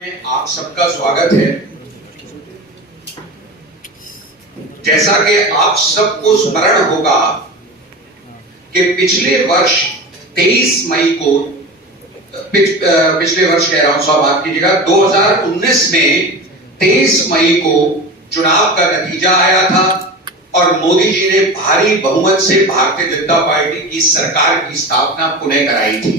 आप सबका स्वागत है। जैसा कि आप सबको स्मरण होगा कि पिछले वर्ष 23 मई को पिछले वर्ष कह रहा हूं, सब बात कीजिएगा, 2019 में 23 मई को चुनाव का नतीजा आया था और मोदी जी ने भारी बहुमत से भारतीय जनता पार्टी की सरकार की स्थापना पुनः कराई थी।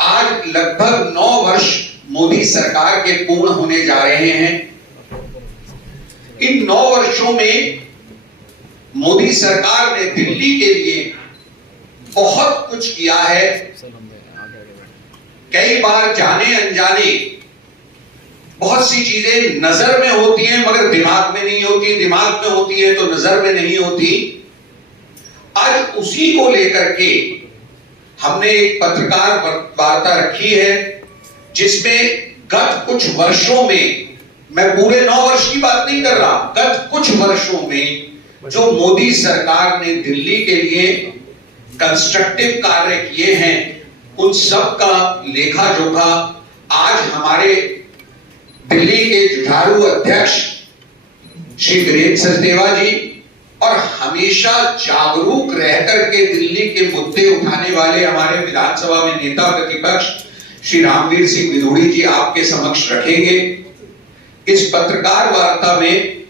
आज लगभग 9 वर्ष मोदी सरकार के पूर्ण होने जा रहे हैं। इन 9 वर्षों में मोदी सरकार ने दिल्ली के लिए बहुत कुछ किया है। कई बार जाने अनजाने बहुत सी चीजें नजर में होती हैं मगर दिमाग में नहीं होती, दिमाग में होती है तो नजर में नहीं होती। आज उसी को लेकर के हमने एक पत्रकार वार्ता रखी है जिसमें गत कुछ वर्षों में, मैं पूरे 9 वर्ष की बात नहीं कर रहा, गत कुछ वर्षों में जो मोदी सरकार ने दिल्ली के लिए कंस्ट्रक्टिव कार्य किए हैं उन सब का लेखा जोखा आज हमारे दिल्ली के जुझारू अध्यक्ष श्री वीरेंद्र सचदेवा जी और हमेशा जागरूक रहकर के दिल्ली के मुद्दे उठाने वाले हमारे विधानसभा में नेता प्रतिपक्ष श्री रामवीर सिंह विधूड़ी जी आपके समक्ष रखेंगे। इस पत्रकार वार्ता में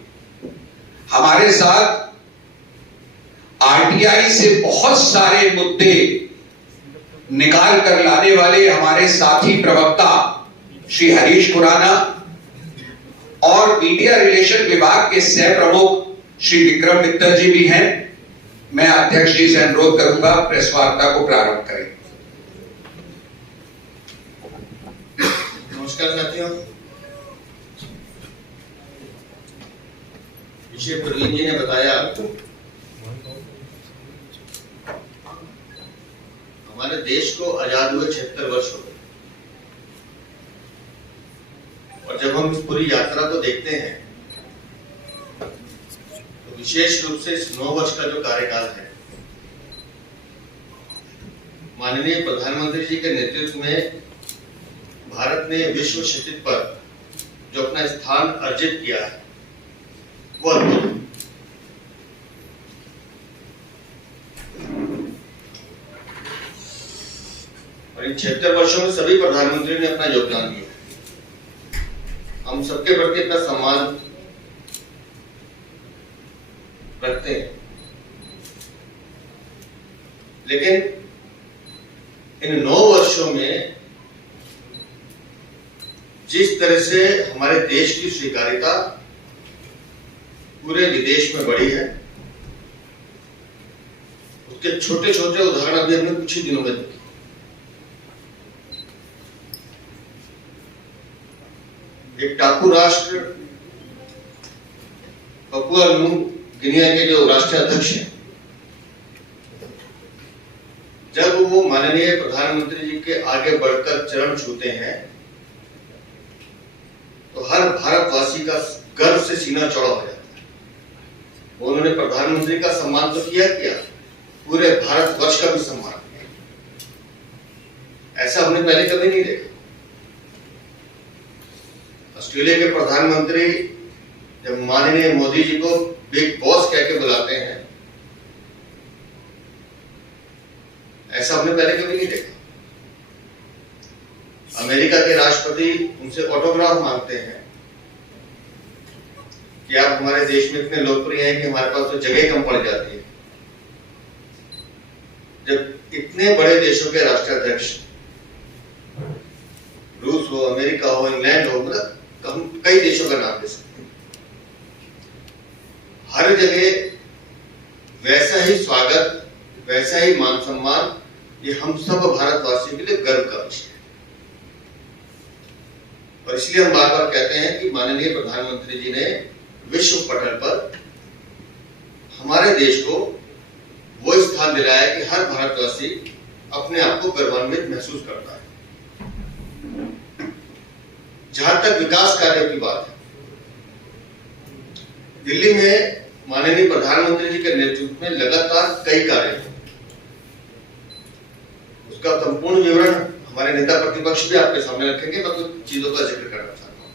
हमारे साथ आरटीआई से बहुत सारे मुद्दे निकाल कर लाने वाले हमारे साथी प्रवक्ता श्री हरीश खुराना और मीडिया रिलेशन विभाग के सह प्रमुख श्री विक्रम मित्तल जी भी हैं। मैं अध्यक्ष जी से अनुरोध करूंगा प्रेस वार्ता को प्रारंभ करें। नमस्कार साथियों, विषय प्रवीण जी ने बताया आपको, हमारे देश को आजाद हुए 76 वर्ष हो गए और जब हम इस पूरी यात्रा को देखते हैं विशेष रूप से इस 9 वर्ष का जो कार्यकाल है, माननीय प्रधानमंत्री जी के नेतृत्व में भारत ने विश्व क्षितिज पर जो अपना स्थान अर्जित किया है वो अद्भुत है। और इन 76 वर्षों में सभी प्रधानमंत्री ने अपना योगदान दिया। हम सबके प्रति अपना सम्मान रखते हैं, लेकिन इन 9 वर्षों में जिस तरह से हमारे देश की स्वीकार्यता पूरे विदेश में बढ़ी है उसके छोटे छोटे उदाहरण अभी हमने कुछ ही दिनों में देखे। एक टापू राष्ट्र पपुआ न्यू गिनिया के जो राष्ट्रीय अध्यक्ष हैं, जब वो माननीय प्रधानमंत्री जी के आगे बढ़कर चरण छूते हैं तो हर भारतवासी का गर्व से सीना चौड़ा हो जाता है। उन्होंउन्होंने प्रधानमंत्री का सम्मान तो किया, पूरे भारतवर्ष का भी सम्मान किया। ऐसा हमने पहले कभी नहीं देखा। ऑस्ट्रेलिया के प्रधानमंत्री जब माननीय मोदी जी को बिग बॉस कह के बुलाते हैं, ऐसा हमने पहले कभी नहीं देखा। अमेरिका के राष्ट्रपति उनसे ऑटोग्राफ मांगते हैं कि आप हमारे देश में इतने लोकप्रिय हैं कि हमारे पास तो जगह कम पड़ जाती है। जब इतने बड़े देशों के राष्ट्राध्यक्ष, रूस हो, अमेरिका हो, इंग्लैंड हो, मतलब कई देशों का नाम ले सकते हैं, हर जगह वैसा ही स्वागत, वैसा ही मान सम्मान, ये हम सब भारतवासियों के लिए गर्व का विषय है। और इसलिए हम बार बार कहते हैं कि माननीय प्रधानमंत्री जी ने विश्व पटल पर हमारे देश को वो स्थान दिलाया कि हर भारतवासी अपने आप को गौरवान्वित महसूस करता है। जहां तक विकास कार्यों की बात है, दिल्ली में माननीय प्रधानमंत्री जी के नेतृत्व में लगातार कई कार्य, उसका संपूर्ण विवरण हमारे नेता प्रतिपक्ष भी आपके सामने रखेंगे। मैं कुछ चीजों का जिक्र करना चाहता हूं।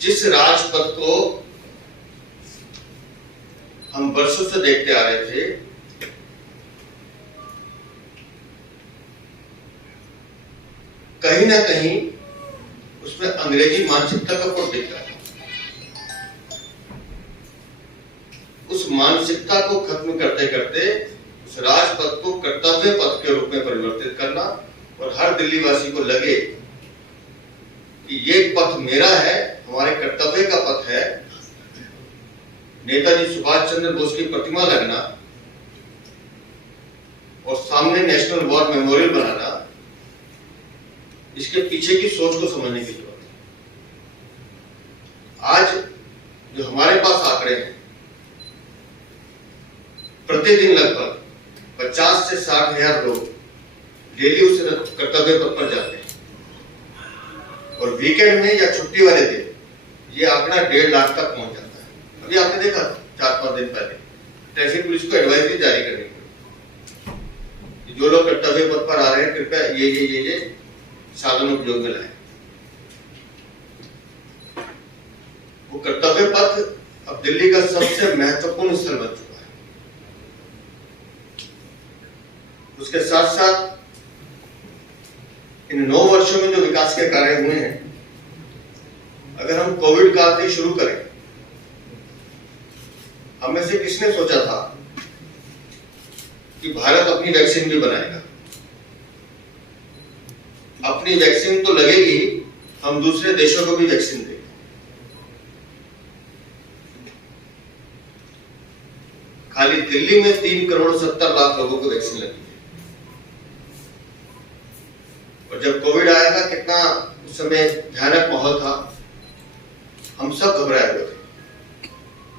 जिस राजपथ को हम वर्षों से देखते आ रहे थे, कहीं ना कहीं उसमें अंग्रेजी मानसिकता का कोड दिख रहा है। उस मानसिकता को खत्म करते करते उस राजपथ को कर्तव्य पथ के रूप में परिवर्तित करना और हर दिल्ली वासी को लगे कि ये पथ मेरा है, हमारे कर्तव्य का पथ है। नेताजी सुभाष चंद्र बोस की प्रतिमा लगना और सामने नेशनल वॉर मेमोरियल बनाना, इसके पीछे की सोच को समझने की जरूरत है। आज जो हमारे पास आंकड़े हैं, प्रतिदिन लगभग 50 से 60 हजार लोग डेली उस कर्तव्य पथ पर जाते हैं और वीकेंड में या छुट्टी वाले दिन ये आंकड़ा 1.5 लाख तक पहुंच जाता है। अभी आपने देखा 4-5 दिन पहले ट्रैफिक पुलिस को एडवाइजरी जारी करनी पड़ी, जो लोग कर्तव्य पथ पर आ रहे हैं कृपया ये साधन उपयोग में लाए। वो कर्तव्य पथ अब दिल्ली का सबसे महत्वपूर्ण स्थल बन चुका है। उसके साथ साथ इन 9 वर्षों में जो विकास के कार्य हुए हैं, अगर हम कोविड काल से शुरू करें, हमें से किसने सोचा था कि भारत अपनी वैक्सीन भी बनाएगा। अपनी वैक्सीन तो लगेगी, हम दूसरे देशों को भी वैक्सीन देंगे। खाली दिल्ली में 3 करोड़ 70 लाख लोगों को वैक्सीन लगी है। और जब कोविड आया था, कितना उस समय भयानक माहौल था, हम सब घबराए हुए थे।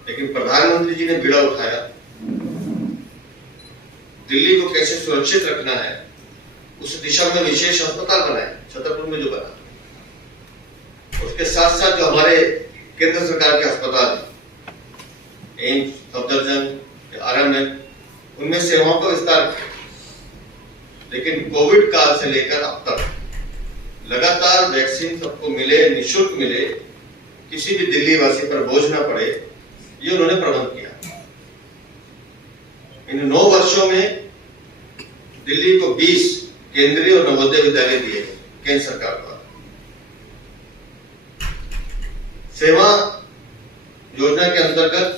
लेकिन प्रधानमंत्री जी ने बीड़ा उठाया, दिल्ली को कैसे सुरक्षित रखना है, उस दिशा में विशेष अस्पताल बनाए, छतरपुर में जो बना। उसके साथ साथ जो हमारे केंद्र सरकार के अस्पताल, एम्स, सफदरजंग, RML, उनमें सेवाओं का विस्तार किया। लेकिन कोविड काल से लेकर अब तक लगातार वैक्सीन सबको मिले, निःशुल्क मिले, किसी भी दिल्ली वासी पर बोझ ना पड़े, ये उन्होंने प्रबंध किया। इन 9 वर्षों में दिल्ली को 20 केंद्रीय और नवोदय विद्यालय दिए केंद्र सरकार द्वारा। सेवा योजना के अंतर्गत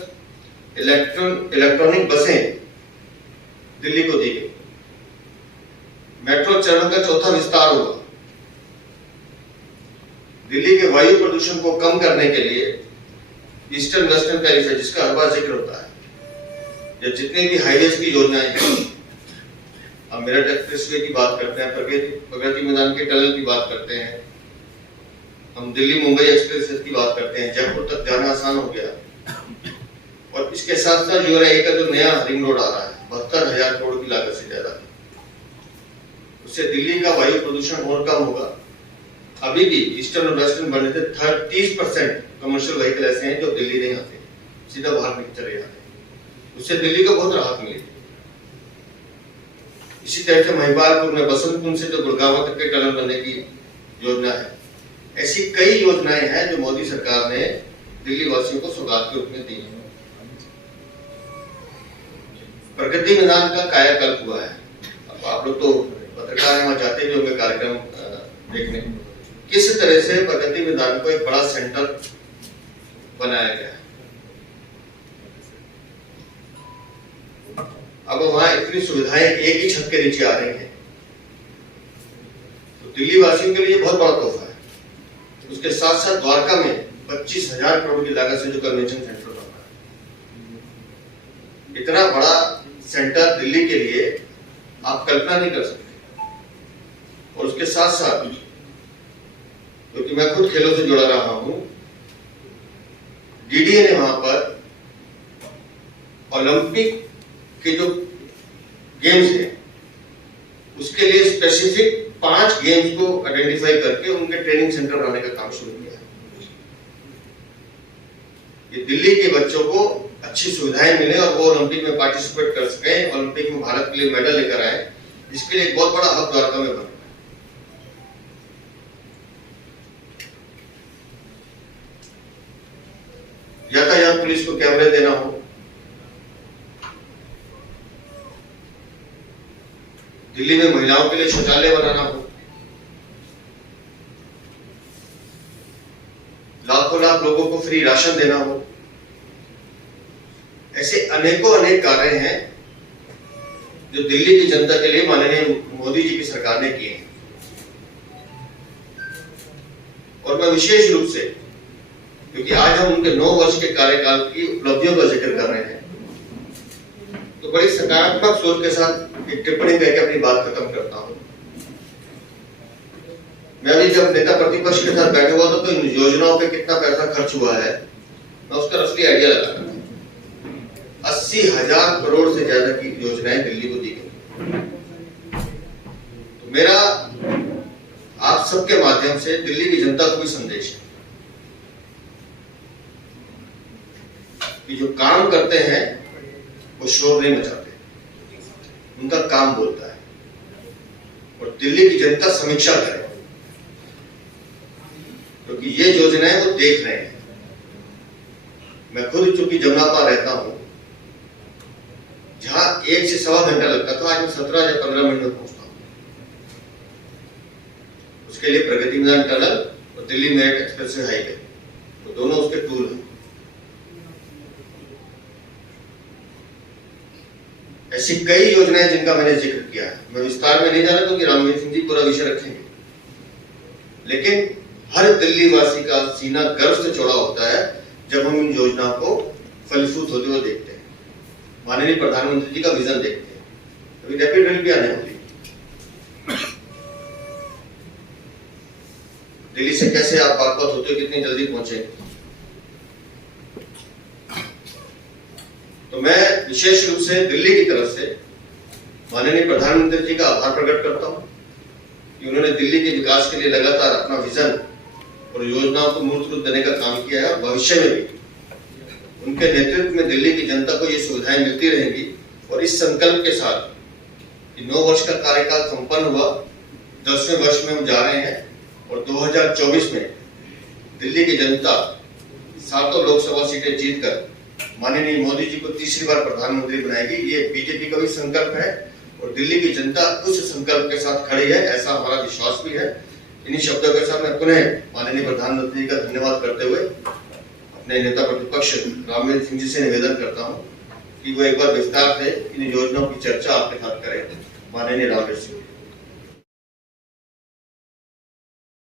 इलेक्ट्रॉनिक बसें दिल्ली को दी गई। मेट्रो चरण का 4था विस्तार हुआ। दिल्ली के वायु प्रदूषण को कम करने के लिए ईस्टर्न वेस्टर्न पेरिफेरी, जिसका हर बार जिक्र होता है, या जितने भी हाईवेज की योजनाएं हैं, हम मेरठ एक्सप्रेसवे की बात करते हैं, प्रगति मैदान के टनल की बात करते हैं, हम दिल्ली मुंबई एक्सप्रेस की बात करते हैं, जयपुर तक जाना आसान हो गया। और इसके साथ साथ URI का जो नया रिंग रोड आ रहा है, 72,000 करोड़ की लागत से ज्यादा, उससे दिल्ली का वायु प्रदूषण और कम होगा। अभी भी ईस्टर्न और वेस्टर्न बनने से 30% कमर्शियल व्हीकल ऐसे हैं जो दिल्ली नहीं आते, सीधा बाहर निकल चले जाते हैं। उससे दिल्ली को बहुत राहत मिलेगी। इसी तरह से महिपालपुर में बसंतपुर से जो गुड़गांव तक के टनल बनने की योजना है, ऐसी कई योजनाएं हैं जो मोदी सरकार ने दिल्ली वासियों को सौगात के रूप में दी है। प्रगति मैदान का कायाकल्प हुआ है। अब आप लोग तो पत्रकार हैं, वहां जाते भी होंगे कार्यक्रम देखने। किस तरह से प्रगति मैदान को एक बड़ा सेंटर बनाया गया है। अब वहां इतनी सुविधाएं एक ही छत के नीचे आ रही हैं, तो दिल्ली वासियों के लिए बहुत बड़ा तोहफा है। उसके साथ साथ द्वारका में 25,000 करोड़ की लागत से जो कन्वेंशन सेंटर बन रहा है, इतना बड़ा सेंटर दिल्ली के लिए आप कल्पना नहीं कर सकते। और उसके साथ साथ, क्योंकि मैं खुद खेलों से जुड़ा रहा हूं, DDA ने वहां पर ओलंपिक के जो गेम्स हैं, उसके लिए स्पेसिफिक 5 गेम्स को आइडेंटिफाई करके उनके ट्रेनिंग सेंटर बनाने का काम शुरू किया है। ये दिल्ली के बच्चों को अच्छी सुविधाएं मिले और वो ओलंपिक में पार्टिसिपेट कर सके, ओलंपिक में भारत के लिए मेडल लेकर आए, इसके लिए एक बहुत बड़ा हब द्वारका में बना। यातायात पुलिस को कैमरे देना हो, दिल्ली में महिलाओं के लिए शौचालय बनाना हो, लाखों लाख लोगों को फ्री राशन देना हो, ऐसे अनेकों अनेक कार्य हैं जो दिल्ली की जनता के लिए माननीय मोदी जी की सरकार ने किए हैं। और मैं विशेष रूप से, क्योंकि आज हम उनके 9 वर्ष के कार्यकाल की उपलब्धियों का जिक्र कर रहे हैं, तो बड़ी सकारात्मक सोच के साथ एक टिप्पणी करके अपनी बात खत्म करता हूं। मैं अभी जब नेता प्रतिपक्ष के साथ बैठा हुआ था तो इन योजनाओं पे कितना पैसा खर्च हुआ है, मैं उसका असली आइडिया लगा रहा था। 80,000 करोड़ से ज्यादा की योजनाएं दिल्ली को दी गई। तो मेरा आप सबके माध्यम से दिल्ली की जनता को भी संदेश है कि जो काम करते हैं वो शोर नहीं मचाते, उनका काम बोलता है, और दिल्ली की जनता समीक्षा करे, क्योंकि ये योजनाएं वो देख रहे हैं। मैं खुद चूंकि जमुनापार रहता हूं, जहां 1 से सवा घंटा लगता था, आज मैं 17 या 15 मिनट में पहुंचता हूं। उसके लिए प्रगति मैदान टनल और दिल्ली मेरठ एक्सप्रेसवे हाईवे, तो दोनों उसके टूल हैं। ऐसी कई योजनाएं जिनका मैंने जिक्र किया है, मैं विस्तार में नहीं जाना क्योंकि रामवीर सिंह जी पूरा विषय रखेंगे, लेकिन हर दिल्ली वासी का सीना गर्व से चौड़ा होता है जब हम इन योजनाओं को फलीभूत होते हुए देखते हैं, माननीय प्रधानमंत्री जी का विजन देखते हैं। अभी रैपिड रेल भी आने वाली, दिल्ली से कैसे आप बागपत होते हुए कितनी जल्दी पहुंचे। तो मैं विशेष रूप से दिल्ली की तरफ से माननीय प्रधानमंत्री जी का आभार प्रकट करता हूं कि उन्होंने दिल्ली के विकास के लिए लगातार अपना विजन और योजनाओं को मूर्त रूप देने का काम किया है, और भविष्य में भी उनके नेतृत्व में दिल्ली की जनता को ये सुविधाएं मिलती रहेंगी। और इस संकल्प के साथ कि 9 वर्ष का कार्यकाल संपन्न हुआ, 10वें वर्ष में हम जा रहे हैं, और 2024 में दिल्ली की जनता 7 लोकसभा सीटें जीतकर माननीय मोदी जी को तीसरी बार प्रधानमंत्री बनाएगी। ये बीजेपी का भी संकल्प है और दिल्ली की जनता उस संकल्प के साथ खड़ी है, ऐसा हमारा विश्वास भी है। इन्हीं शब्दों के साथ मैं पुनः माननीय प्रधानमंत्री का धन्यवाद करते हुए अपने नेता प्रतिपक्ष रामवीर सिंह जी से निवेदन करता हूं कि वो एक बार विस्तार से इन योजनाओं की चर्चा आपके साथ करें। माननीय रामवीर सिंह।